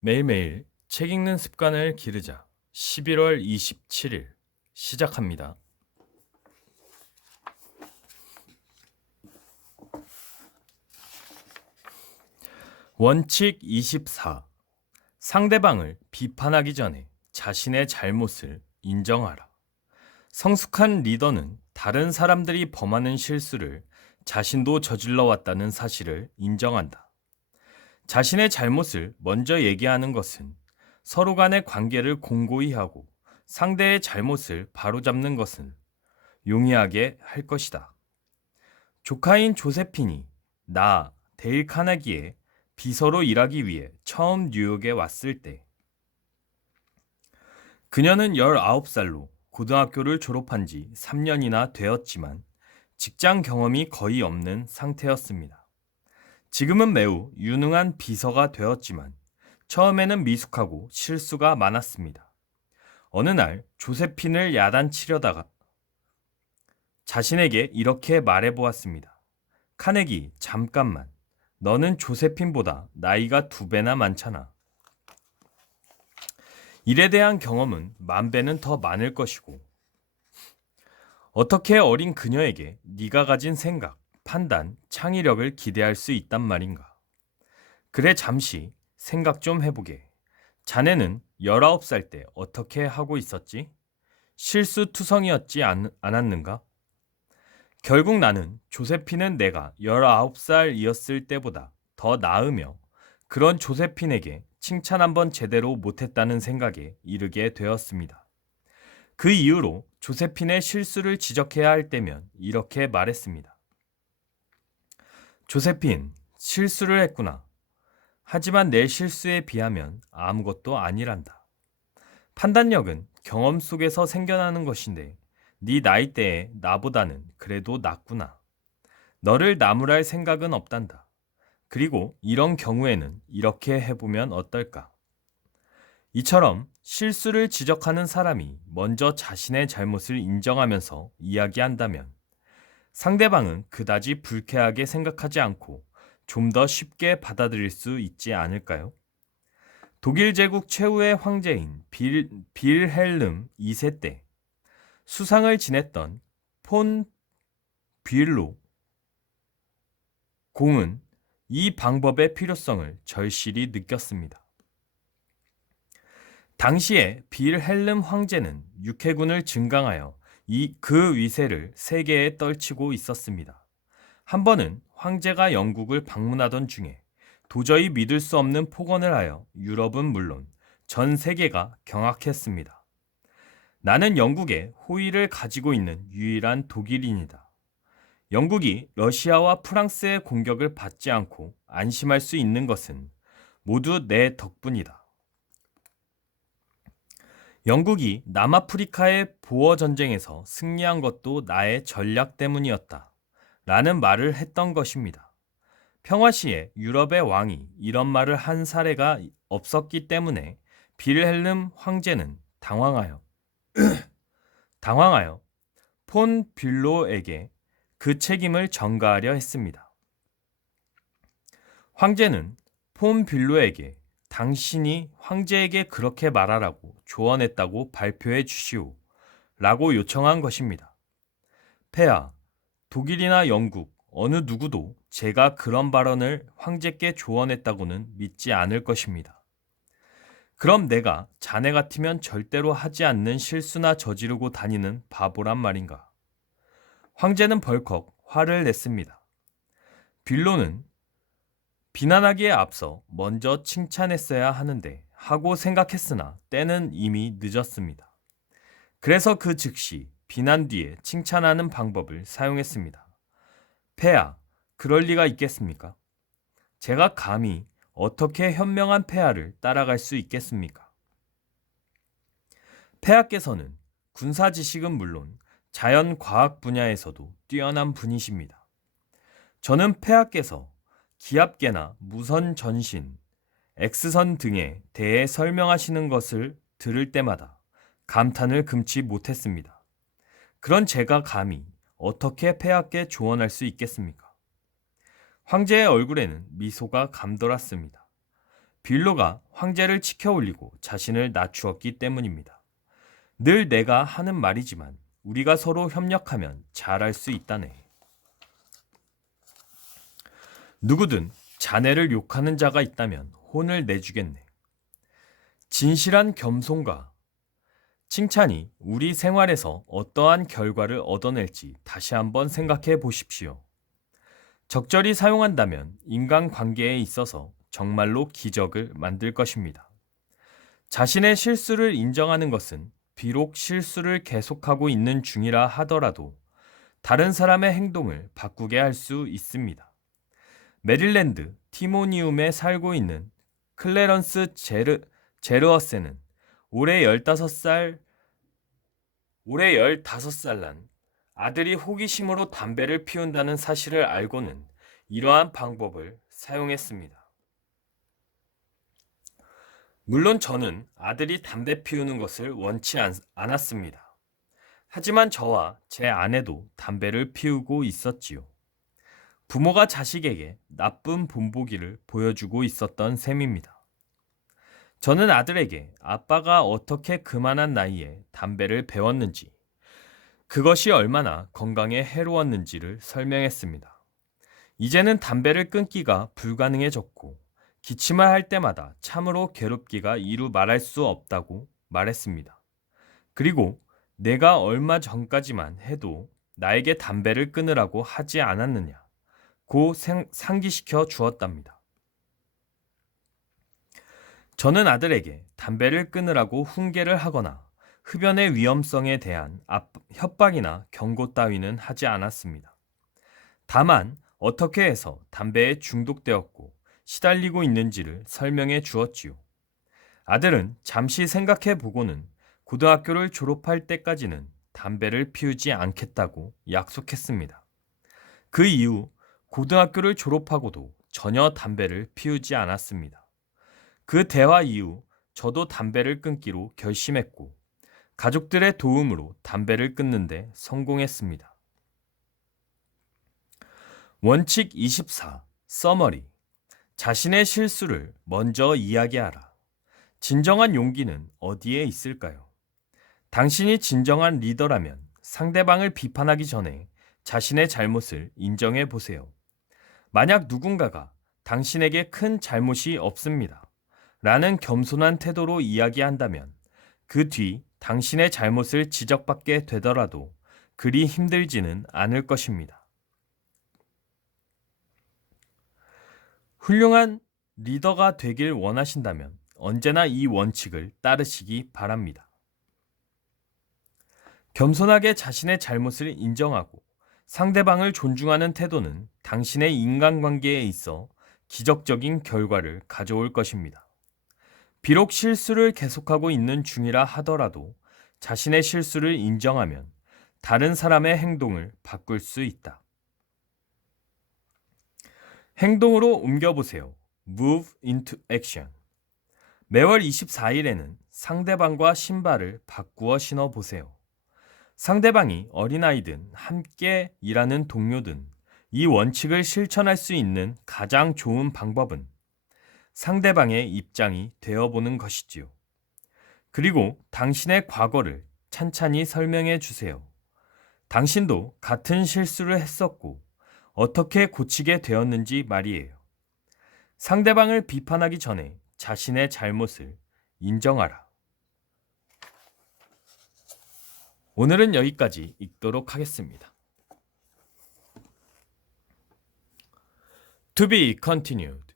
매일매일 책 읽는 습관을 기르자. 11월 27일 시작합니다. 원칙 24. 상대방을 비판하기 전에 자신의 잘못을 인정하라. 성숙한 리더는 다른 사람들이 범하는 실수를 자신도 저질러 왔다는 사실을 인정한다. 자신의 잘못을 먼저 얘기하는 것은 서로 간의 관계를 공고히 하고 상대의 잘못을 바로잡는 것은 용이하게 할 것이다. 조카인 조세핀이 데일 카네기의 비서로 일하기 위해 처음 뉴욕에 왔을 때 그녀는 19살로 고등학교를 졸업한 지 3년이나 되었지만 직장 경험이 거의 없는 상태였습니다. 지금은 매우 유능한 비서가 되었지만 처음에는 미숙하고 실수가 많았습니다. 어느 날 조세핀을 야단치려다가 자신에게 이렇게 말해보았습니다. 카네기, 잠깐만. 너는 조세핀보다 나이가 2배나 많잖아. 일에 대한 경험은 10,000배는 더 많을 것이고 어떻게 어린 그녀에게 네가 가진 생각, 판단, 창의력을 기대할 수 있단 말인가. 그래 잠시 생각 좀 해보게. 자네는 19살 때 어떻게 하고 있었지? 실수투성이었지 않았는가? 결국 나는 조세핀은 내가 19살이었을 때보다 더 나으며 그런 조세핀에게 칭찬 한번 제대로 못했다는 생각에 이르게 되었습니다. 그 이후로 조세핀의 실수를 지적해야 할 때면 이렇게 말했습니다. 조세핀, 실수를 했구나. 하지만 내 실수에 비하면 아무것도 아니란다. 판단력은 경험 속에서 생겨나는 것인데 네 나이대에 나보다는 그래도 낫구나. 너를 나무랄 생각은 없단다. 그리고 이런 경우에는 이렇게 해보면 어떨까? 이처럼 실수를 지적하는 사람이 먼저 자신의 잘못을 인정하면서 이야기한다면 상대방은 그다지 불쾌하게 생각하지 않고 좀 더 쉽게 받아들일 수 있지 않을까요? 독일 제국 최후의 황제인 빌헬름 2세 때 수상을 지냈던 폰 뷔일로 공은 이 방법의 필요성을 절실히 느꼈습니다. 당시에 빌헬름 황제는 육해군을 증강하여 그 위세를 세계에 떨치고 있었습니다. 한 번은 황제가 영국을 방문하던 중에 도저히 믿을 수 없는 폭언을 하여 유럽은 물론 전 세계가 경악했습니다. 나는 영국에 호의를 가지고 있는 유일한 독일인이다. 영국이 러시아와 프랑스의 공격을 받지 않고 안심할 수 있는 것은 모두 내 덕분이다. 영국이 남아프리카의 보어 전쟁에서 승리한 것도 나의 전략 때문이었다. 라는 말을 했던 것입니다. 평화 시에 유럽의 왕이 이런 말을 한 사례가 없었기 때문에 빌헬름 황제는 당황하여 폰 뷸로에게 그 책임을 전가하려 했습니다. 황제는 폰 뷸로에게 당신이 황제에게 그렇게 말하라고 조언했다고 발표해 주시오 라고 요청한 것입니다. 폐하, 독일이나 영국 어느 누구도 제가 그런 발언을 황제께 조언했다고는 믿지 않을 것입니다. 그럼 내가 자네 같으면 절대로 하지 않는 실수나 저지르고 다니는 바보란 말인가? 황제는 벌컥 화를 냈습니다. 빌로는 비난하기에 앞서 먼저 칭찬했어야 하는데 하고 생각했으나 때는 이미 늦었습니다. 그래서 그 즉시 비난 뒤에 칭찬하는 방법을 사용했습니다. 폐하, 그럴 리가 있겠습니까? 제가 감히 어떻게 현명한 폐하를 따라갈 수 있겠습니까? 폐하께서는 군사 지식은 물론 자연 과학 분야에서도 뛰어난 분이십니다. 저는 폐하께서 기압계나 무선 전신, X선 등에 대해 설명하시는 것을 들을 때마다 감탄을 금치 못했습니다. 그런 제가 감히 어떻게 폐하께 조언할 수 있겠습니까? 황제의 얼굴에는 미소가 감돌았습니다. 빌로가 황제를 치켜 올리고 자신을 낮추었기 때문입니다. 늘 내가 하는 말이지만 우리가 서로 협력하면 잘할 수 있다네. 누구든 자네를 욕하는 자가 있다면 혼을 내주겠네. 진실한 겸손과 칭찬이 우리 생활에서 어떠한 결과를 얻어낼지 다시 한번 생각해 보십시오. 적절히 사용한다면 인간관계에 있어서 정말로 기적을 만들 것입니다. 자신의 실수를 인정하는 것은 비록 실수를 계속하고 있는 중이라 하더라도 다른 사람의 행동을 바꾸게 할 수 있습니다. 메릴랜드 티모니움에 살고 있는 클래런스 제르어세는 올해 15살 난 아들이 호기심으로 담배를 피운다는 사실을 알고는 이러한 방법을 사용했습니다. 물론 저는 아들이 담배 피우는 것을 원치 않았습니다. 하지만 저와 제 아내도 담배를 피우고 있었지요. 부모가 자식에게 나쁜 본보기를 보여주고 있었던 셈입니다. 저는 아들에게 아빠가 어떻게 그만한 나이에 담배를 배웠는지, 그것이 얼마나 건강에 해로웠는지를 설명했습니다. 이제는 담배를 끊기가 불가능해졌고 기침을 할 때마다 참으로 괴롭기가 이루 말할 수 없다고 말했습니다. 그리고 내가 얼마 전까지만 해도 나에게 담배를 끊으라고 하지 않았느냐 고 상기시켜 주었답니다. 저는 아들에게 담배를 끊으라고 훈계를 하거나 흡연의 위험성에 대한 협박이나 경고 따위는 하지 않았습니다. 다만 어떻게 해서 담배에 중독되었고 시달리고 있는지를 설명해 주었지요. 아들은 잠시 생각해 보고는 고등학교를 졸업할 때까지는 담배를 피우지 않겠다고 약속했습니다. 그 이후 고등학교를 졸업하고도 전혀 담배를 피우지 않았습니다. 그 대화 이후 저도 담배를 끊기로 결심했고 가족들의 도움으로 담배를 끊는데 성공했습니다. 원칙 24. 서머리. 자신의 실수를 먼저 이야기하라. 진정한 용기는 어디에 있을까요? 당신이 진정한 리더라면 상대방을 비판하기 전에 자신의 잘못을 인정해 보세요. 만약 누군가가 당신에게 큰 잘못이 없습니다. 라는 겸손한 태도로 이야기한다면 그 뒤 당신의 잘못을 지적받게 되더라도 그리 힘들지는 않을 것입니다. 훌륭한 리더가 되길 원하신다면 언제나 이 원칙을 따르시기 바랍니다. 겸손하게 자신의 잘못을 인정하고 상대방을 존중하는 태도는 당신의 인간관계에 있어 기적적인 결과를 가져올 것입니다. 비록 실수를 계속하고 있는 중이라 하더라도 자신의 실수를 인정하면 다른 사람의 행동을 바꿀 수 있다. 행동으로 옮겨보세요. Move into action. 매월 24일에는 상대방과 신발을 바꾸어 신어보세요. 상대방이 어린아이든 함께 일하는 동료든 이 원칙을 실천할 수 있는 가장 좋은 방법은 상대방의 입장이 되어보는 것이지요. 그리고 당신의 과거를 찬찬히 설명해 주세요. 당신도 같은 실수를 했었고 어떻게 고치게 되었는지 말이에요. 상대방을 비판하기 전에 자신의 잘못을 인정하라. 오늘은 여기까지 읽도록 하겠습니다. To be continued.